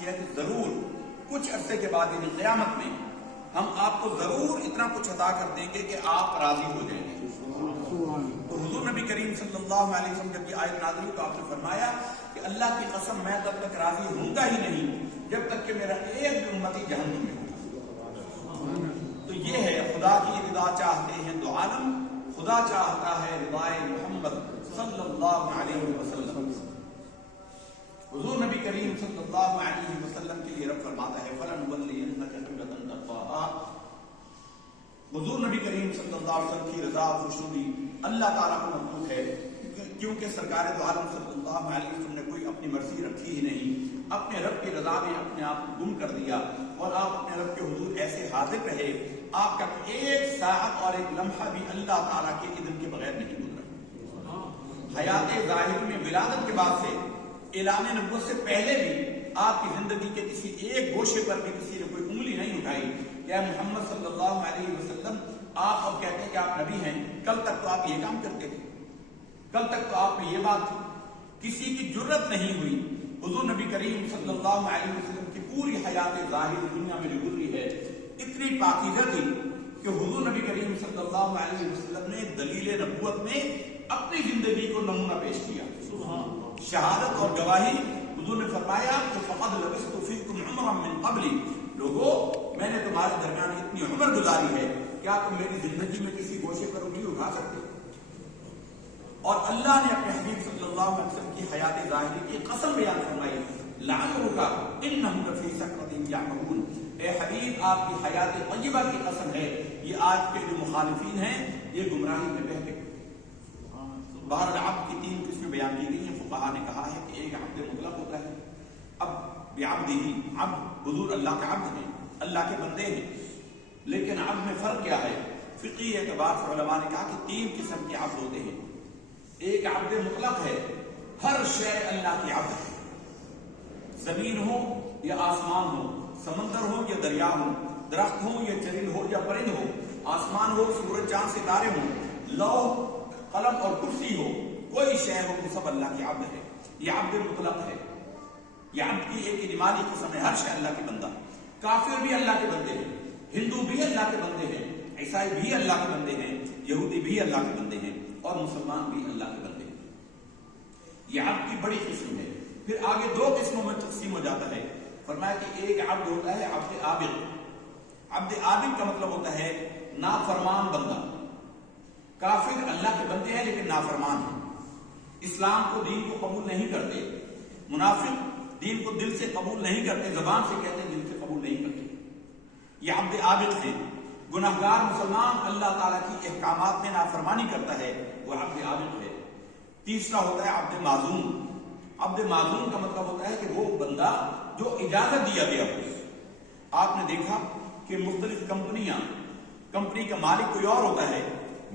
کی ہے کہ ضرور کچھ عرصے کے بعد یعنی قیامت میں ہم آپ کو ضرور اتنا کچھ عطا کر دیں گے کہ آپ راضی ہو جائیں گے. تو حضور نبی کریم صلی اللہ علیہ وسلم جب یہ آیت نازل ہوئی تو آپ نے فرمایا کہ اللہ کی قسم میں تب تک راضی ہوں گا ہی نہیں جب تک کہ میرا ایک بھی امتی جہنم میں ہوگا. تو یہ ہے خدا کی رضا چاہتے ہیں تو عالم، خدا چاہتا ہے رضائے محمد صلی اللہ علیہ وسلم. حضور نبی کریم صلی اللہ علیہ وسلم کے لیے رب فرماتا ہے فَلَنُوَلِّيَنَّكَ قِبْلَةً تَرْضَاهَا. حضور نبی کریم صلی اللہ علیہ وسلم کی رضا اور خوشنودی اللہ تعالیٰ کو مطلوب ہے، کیونکہ سرکار دو عالم صلی اللہ علیہ وسلم نے کوئی اپنی مرضی رکھی ہی نہیں، اپنے رب کی رضا میں اپنے آپ کو گم کر دیا اور آپ اپنے رب کے حضور ایسے حاضر رہے. آپ کا ایک ساعت اور ایک لمحہ بھی اللہ تعالیٰ کے اذن کے بغیر نہیں گزرا. حیات ظاہر میں ولادت کے بعد سے اعلان نبوت سے پہلے بھی آپ کی زندگی کے کسی ایک گوشے پر بھی کسی نے کوئی انگلی نہیں اٹھائی کہ اے محمد صلی اللہ علیہ وسلم آپ اب کہتے ہیں کہ آپ نبی ہیں، کل تک تو آپ یہ کام کرتے تھے، کل تک تو آپ میں یہ بات تھی. کسی کی جرت نہیں ہوئی. حضور نبی کریم صلی اللہ علیہ وسلم کی پوری حیات ظاہر دنیا میں جو گزری ہے اتنی پاکیزہ تھی کہ حضور نبی کریم صلی اللہ علیہ وسلم نے دلیل نبوت میں اپنی زندگی کو نمونہ پیش کیا. شہادت اور گواہی حضور نے فرمایا کہ فقد لبثت فیکم عمرا من قبلی، لوگوں میں نے تمہارے درمیان اتنی عمر گزاری ہے، کیا تم میری زندگی میں کسی گوشے پر انگلی اٹھا سکتے؟ اور اللہ نے اپنے حبیب صلی اللہ علیہ وسلم کی حیات ظاہری کی قسم بیان فرمائی لعمرک انہم لفی سکرتہم یعمہون. اے حبیب آپ کی حیات طیبہ کی قسم ہے یہ آج کے جو مخالفین ہیں یہ گمراہی میں بہہ گئے. بہر عبد کی تین قسمیں بیان کی گئی ہیں. فقہا نے کہا ہے کہ ایک عبد مطلق ہوتا ہے، اب بعبدہ، عبد حضور اللہ کے عبد ہیں، اللہ کے بندے ہیں، لیکن عبد میں فرق کیا ہے؟ فقہی اعتبار سے علماء نے کہا کہ تین قسم کے عبد ہوتے ہیں. ایک عبد مطلق ہے، ہر شے اللہ کی عبد ہے، زمین ہو یا آسمان ہو، سمندر ہو یا دریا ہو، درخت ہو یا چرند ہو یا پرند ہو، آسمان ہو، سورج چاند ستارے ہوں، لوح قلم اور کرسی ہو، کوئی شے ہو، وہ سب اللہ کی عبد ہے. یہ عبد مطلق ہے. یہ عبد کی ایک اجمالی قسم ہے، ہر شے اللہ کے بندہ. کافر بھی اللہ کے بندے ہیں، ہندو بھی اللہ کے بندے ہیں، عیسائی بھی اللہ کے بندے ہیں، یہودی بھی اللہ کے بندے ہیں اور مسلمان بھی اللہ کے بندے ہیں. یہ عبد کی بڑی قسم ہے. پھر آگے دو قسموں میں تقسیم ہو جاتا ہے. فرمایا کہ ایک عبد ہوتا ہے عبد عابد. عبد عابد کا مطلب ہوتا ہے نافرمان بندہ. کافر اللہ کے بندے ہیں لیکن نافرمان ہیں، اسلام کو دین کو قبول نہیں کرتے، منافق دین کو دل سے قبول نہیں کرتے، زبان سے کہتے ہیں دل سے قبول نہیں کرتے. یہ عبد عابد ہیں. گناہگار مسلمان اللہ تعالیٰ کی احکامات میں نافرمانی کرتا ہے، وہ عبد عابد ہے. تیسرا ہوتا ہے عبد معزوم. عبد معزوم کا مطلب ہوتا ہے کہ وہ بندہ جو اجازت دیا گیا ہو. آپ نے دیکھا کہ مختلف کمپنی کا مالک کوئی اور ہوتا ہے،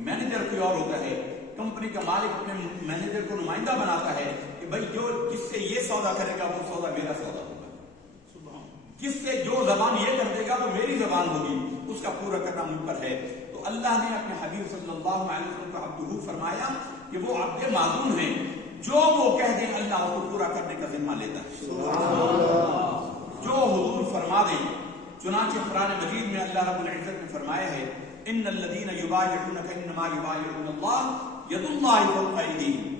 مینیجر کوئی اور ہوتا ہے. کمپنی کا مالک اپنے مینیجر کو نمائندہ بناتا ہے کہ بھائی جو جس سے یہ سودا کرے گا وہ سودا میرا سودا ہوگا، جس سے جو زبان یہ کر دے گا وہ میری زبان ہوگی، اس کا پورا کرنا مجھ پر ہے. تو اللہ نے اپنے حبیب صلی اللہ علیہ وسلم کو عبدہ فرمایا کہ وہ عبد معزوم ہیں، جو وہ کہہ دیں اللہ اس کو پورا کرنے کا ذمہ لیتا ہے. جو حضور فرما دیں. چنانچہ قرآن مجید میں اللہ رب العزت نے فرمایا ہے ان الذین یبایعونک انما یبایعون اللہ ید اللہ فوق ایدیہم.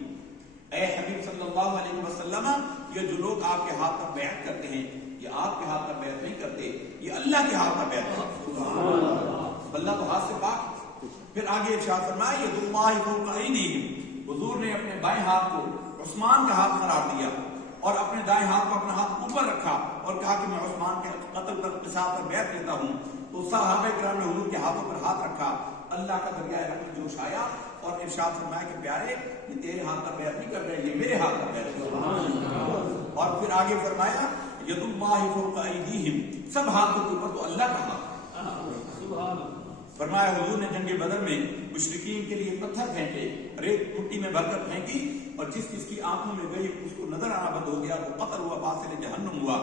اے حبیب صلی اللہ علیہ وسلم یہ جو لوگ آپ کے ہاتھ پر بیعت کرتے ہیں یہ آپ کے ہاتھ پر بیعت نہیں کرتے، یہ اللہ کے ہاتھ پر بیعت کرتے. اللہ تو ہاتھ سے پاک. پھر آگے ارشاد فرمایا ید اللہ فوق ایدیہم. حضور نے اپنے بائیں ہاتھ کو عثمان کا ہاتھ قرار دیا اور اپنے دائیں ہاتھ کو اپنا ہاتھ اوپر رکھا اور کہا کہ میں عثمان کے قتل پر قصاص پر بیعت لیتا ہوں. تو صحابہ کرام نے حضور کے ہاتھوں پر ہاتھ رکھا. اللہ کا دریائے رحمت جوش آیا اور ارشاد فرمایا کہ پیارے یہ تیرے ہاتھ پر بیعت نہیں کر رہے، یہ میرے ہاتھ پر بیعت کر رہے. اور پھر آگے فرمایا ید اللہ فوق ایدیہم. سب ہاتھوں کے اوپر تو اللہ کا ہاتھ. فرمایا حضور نے جنگ بدر میں مشرکین کے لیے پتھر پھینکے، ریت مٹی میں بھر کر پھینکی اور جس جس کی آنکھوں میں گئی اس کو نظر آنا بند ہو گیا، وہ قتل ہوا، فاصل جہنم ہوا.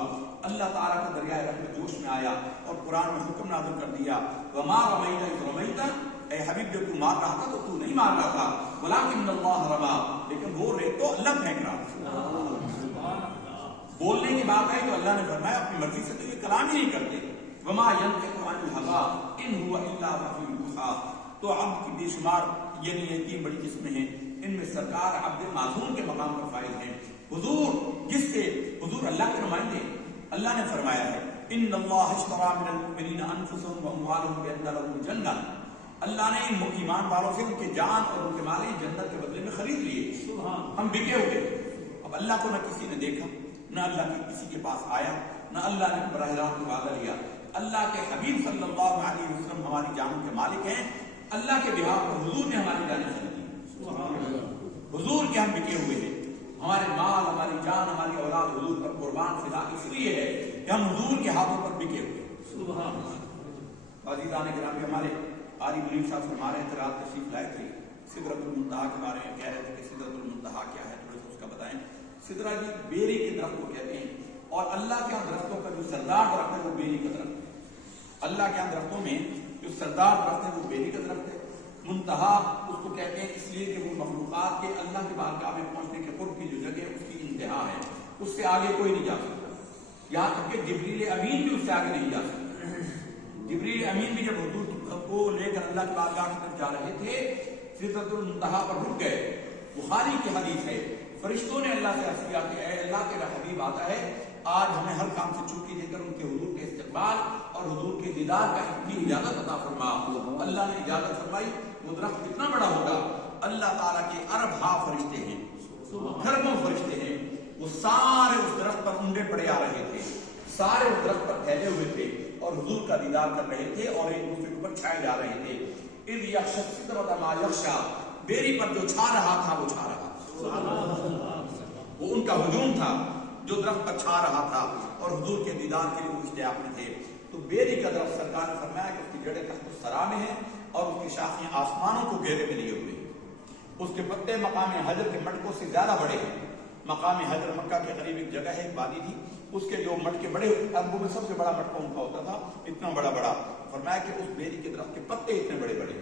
اللہ تعالیٰ کا دریائے رحمت جوش میں آیا اور قرآن میں حکم نازل کر دیا وما رمیت اذ رمیت. اے حبیب جب تو مار رہا تھا تو تو نہیں مار رہا تھا، ولکن اللہ رمی، لیکن وہ ریت تو اللہ پھینک رہا تھا. بولنے کی بات آئی تو اللہ نے فرمایا اپنی مرضی سے تو یہ کلام ہی نہیں کرتے. وما ينطق عن الهوى ان هو الا وحی یوحی. تو عبد کی بے شمار یعنی یہ 3 بڑی قسمیں ہیں، ان میں سرکار عبد معصوم کے مقام پر فائز ہیں. حضور جس سے حضور اللہ کے نمائندے، اللہ نے فرمایا ہے ان اللہ اشترى من المؤمنین انفسهم واموالهم بان لهم الجنہ. اللہ نے ایمان والوں سے ان کے جان اور ان کے مال جنت کے بدلے میں خرید لیے. ہم بکے ہوئے. اب اللہ کو نہ کسی نے دیکھا، نہ اللہ کے کسی کے پاس آیا، نہ اللہ نے براہ راست وعدہ لیا. اللہ کے حبیب صلی اللہ علیہ وسلم ہماری جانوں کے مالک ہیں. اللہ کے بہا پر حضور نے ہماری جانیں خریدی. حضور کے ہم بکے ہوئے ہیں. ہمارے مال، ہماری جان، ہماری اولاد حضور پر قربان فدا اس لیے ہے کہ ہم حضور کے ہاتھوں پر بکے ہوئے. عزیزان گرامی، ہمارے قاری منیر صاحب فرما رہے تھے، رات تشریف لائے تھے، سدرۃ المنتہا کے بارے میں کہہ رہے تھے کہ سدرۃ المنتہا کیا ہے، تھوڑا سا اس کا بتائیں. سدرہ جی بیری کے درخت کو کہتے ہیں، اور اللہ کے درختوں کا جو سردار درخت ہے وہ بیری کا درخت ہے. اللہ کے درختوں میں جو سردار درخت ہے وہ بیری کا درخت ہے. منتہا اس کو کہتے ہیں اس لیے کہ وہ مخلوقات کے اللہ کے بارگاہ میں پہنچنے کے قرب کی جو جگہ ہے اس کی انتہا ہے، اس سے آگے کوئی نہیں جا سکتا. یہاں تک کہ جبریل امین بھی اس سے آگے نہیں جا سکتا. جبریل امین بھی جب حضور کو لے کر اللہ کی بارگاہ کی طرف جا رہے تھے، سدرۃ المنتہا پر رک گئے. بخاری کی حدیث ہے، فرشتوں نے اللہ سے عرض کیا کہ اے اللہ تیرا حبیب آتا ہے، آج ہمیں ہر کام سے چھٹی دے کر ان کے حضور کے استقبال اور حضور کے دیدار کا اتنی اجازت عطا فرما. اللہ نے اجازت فرمائی. وہ درخت کتنا بڑا ہوگا؟ اللہ تعالیٰ کے ارب ہا فرشتے ہیں، کھربوں فرشتے ہیں، وہ سارے اس درخت پر انڈے پڑے آ رہے تھے، سارے اس درخت پر پھیلے ہوئے تھے اور حضور کا دیدار کر رہے تھے اور ایک دوسرے کے اوپر چھائے جا رہے تھے. اذ یغشی السدرۃ ما یغشی، بیری پر جو چھا رہا تھا وہ چھا رہا تھا. وہ ان کا ہجوم تھا جو درخت پر چھا رہا تھا اور حضور کے دیدار کے لیے وہ اشتیاق میں تھے. تو بیری کا درخت سرکار نے فرمایا کہ اس کی جڑیں تخت الثری میں ہیں اور اس کی شاخیں آسمانوں کو گھیرے میں لیے ہوئے ہیں. اس کے پتے مقام حجر کے مٹکوں سے زیادہ بڑے ہیں. مقام حجر مکہ کے قریب ایک جگہ ہے، ایک وادی تھی، اس کے جو مٹکے بڑے اربوں میں سب سے بڑا مٹکا ان کا ہوتا تھا، اتنا بڑا بڑا. فرمایا کہ اس بیری کے درخت کے پتے اتنے بڑے بڑے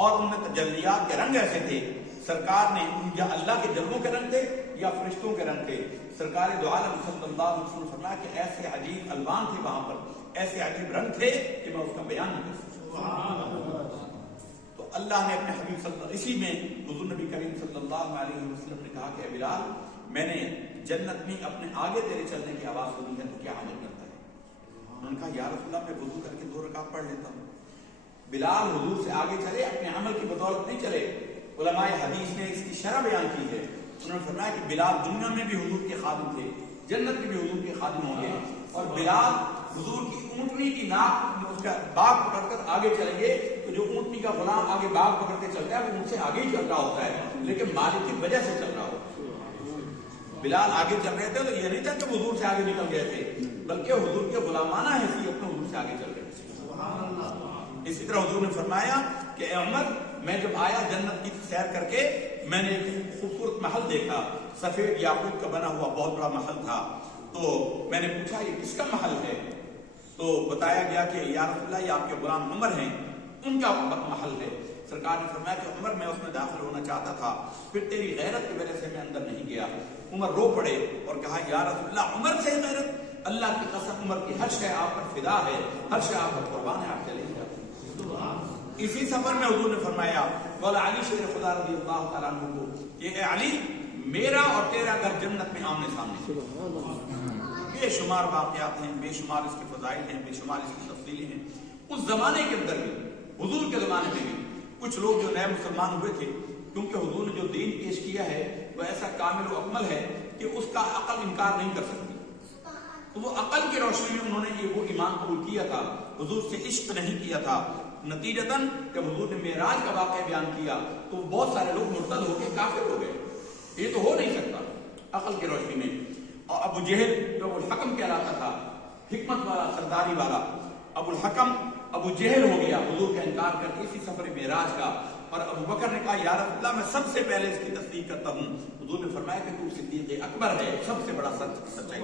اور ان میں تجلیات کے رنگ ایسے تھے. سرکار نے یا اللہ کے جلووں کے رنگ تھے یا فرشتوں کے رنگ تھے. سرکار دو عالم صلی اللہ علیہ وسلم فرمایا کہ ایسے عجیب الوان تھے وہاں پر، ایسے عجیب رنگ تھے کہ میں اس کا بیان نہیں کر سکتا. تو اللہ نے اپنے حبیب صلی اللہ، اسی میں حضور نبی کریم صلی اللہ علیہ وسلم نے کہا کہ اے بلال، میں نے جنت میں اپنے آگے تیرے چلنے کی آواز سنی ہے تو کیا عمل کرتا ہے؟ انہوں نے کہا یا رسول اللہ، میں وضو کر کے 2 رکعت پڑھ لیتا ہوں. بلال حضور سے آگے چلے، اپنے عمل کی بدولت نہیں چلے. علماء حدیث نے اس کی شرح بیان کی ہے. انہوں نے فرمایا کہ بلال دنیا میں بھی حضور کے خادم تھے، جنت میں بھی حضور کے خادم ہوں گے. اور بلال حضور کی اونٹنی کی ناک اس کا باغ پکڑ کر آگے چلیں گے تو جو اونٹنی کا غلام آگے باغ پکڑ کے چلتا ہے وہ ان سے آگے ہی چل رہا ہوتا ہے، لیکن مالک کی وجہ سے چل رہا ہوتا ہے. بلال آگے چل رہے تھے تو یہ نہیں تھا کہ حضور سے آگے نکل گئے تھے، بلکہ حضور کے غلامانہ حیثیت میں حضور سے آگے چل رہے تھے. اسی طرح حضور نے فرمایا کہ اے عمر، میں جب آیا جنت کی سیر کر کے، میں نے ایک خوبصورت محل دیکھا، سفید یاقوت کا بنا ہوا بہت بڑا محل تھا. تو میں نے پوچھا یہ کس کا محل ہے؟ تو بتایا گیا کہ یا رسول اللہ، یہ آپ کے غلام عمر ہیں، ان کا محل ہے. سرکار نے فرمایا کہ عمر، میں اس میں داخل ہونا چاہتا تھا، پھر تیری غیرت کی وجہ سے میں اندر نہیں گیا. عمر رو پڑے اور کہا یا رسول اللہ، عمر سے غیرت؟ اللہ کی قسم، عمر کی ہر شے آپ پر فدا ہے، ہر شے آپ پر قربان ہے، آپ چلے جائیں. اسی سفر میں حضور نے فرمایا قال علی شیر خدا رضی اللہ تعالیٰ عنہ کو کہ اے علی، میرا اور تیرا گھر جنت میں آمنے سامنے. بے شمار واقعات ہیں، بے شمار اس کے فضائل ہیں، بے شمار اس کی تفصیلیں ہیں. اس زمانے کے اندر بھی، حضور کے زمانے میں بھی کچھ لوگ جو نئے مسلمان ہوئے تھے، کیونکہ حضور نے جو دین پیش کیا ہے وہ ایسا کامل و اکمل ہے کہ اس کا عقل انکار نہیں کر سکتی. تو وہ عقل کی روشنی میں انہوں نے وہ ایمان قبول کیا تھا، حضور سے عشق نہیں کیا تھا. نتیجتاً جب حضور نے معراج کا واقعہ بیان کیا تو بہت سارے لوگ مرتد ہو کے کافر ہو گئے. یہ تو ہو نہیں سکتا عقل کی روشنی میں. اور ابو جہل جو ابو الحکم کہلاتا تھا، حکمت والا، سرداری والا، ابو الحکم ابو جہل ہو گیا حضور کا انکار کر کے اسی سفر معراج کا. اور ابو بکر نے کہا یا رسول اللہ، میں سب سے پہلے اس کی تصدیق کرتا ہوں. حضور نے فرمایا کہ تو صدیق اکبر ہے، سب سے بڑا سچائی.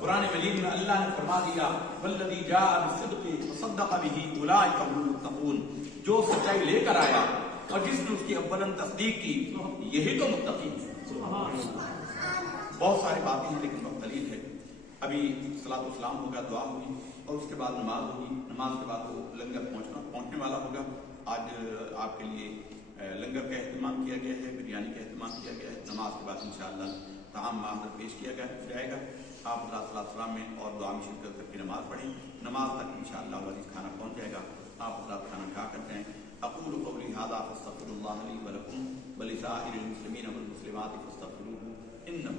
قرآن مجید میں اللہ نے فرما دیا والذی جاء بالصدق وصدق به اولئک هم المتقون، جو سچائی لے کر آیا اور جس نے اس کی اولاً تصدیق کی، یہی تو متقی ہے. بہت ساری باتیں ہیں لیکن وقت قلیل ہے. ابھی صلاۃ والسلام ہوگا, دعا ہوگی اور اس کے بعد نماز ہوگی. نماز کے بعد وہ لنگر پہنچنے والا ہوگا. آج آپ کے لیے لنگر کا اہتمام کیا گیا ہے, بریانی کا اہتمام کیا گیا ہے. نماز کے بعد انشاءاللہ طعام معذر پیش کیا جائے گا. آپ حضرات صلاۃ السلام میں اور دعا میں شرکت کر کے نماز پڑھیں. نماز تک انشاءاللہ وزیر کھانا پہنچ جائے گا. آپ حضرات کھانا کھا کر جائیں. اقول قولی ھذا فاستغفر اللہ لی ولکم ولسائر المسلمین والمسلمات فاستغفروہ انہ